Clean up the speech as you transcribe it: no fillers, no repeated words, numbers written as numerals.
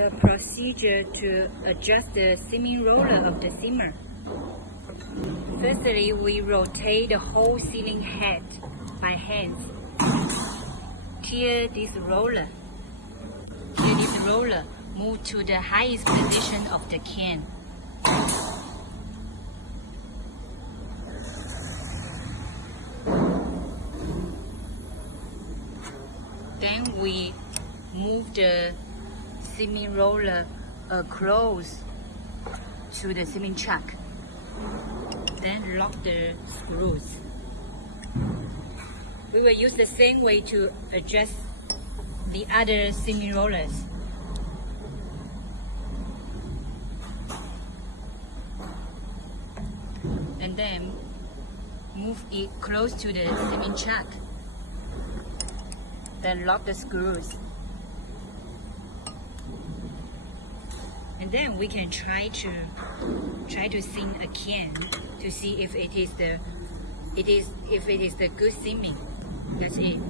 The procedure to adjust the seaming roller of the seamer. Firstly, we rotate the whole sealing head by hands. Till this roller move to the highest position of the can. Then we move the seaming roller close to the seaming chuck. Then lock the screws. We will use the same way to adjust the other seaming rollers. And then move it close to the seaming chuck. Then lock the screws. And then we can try to seam a can to see if it is the good seaming. That's it.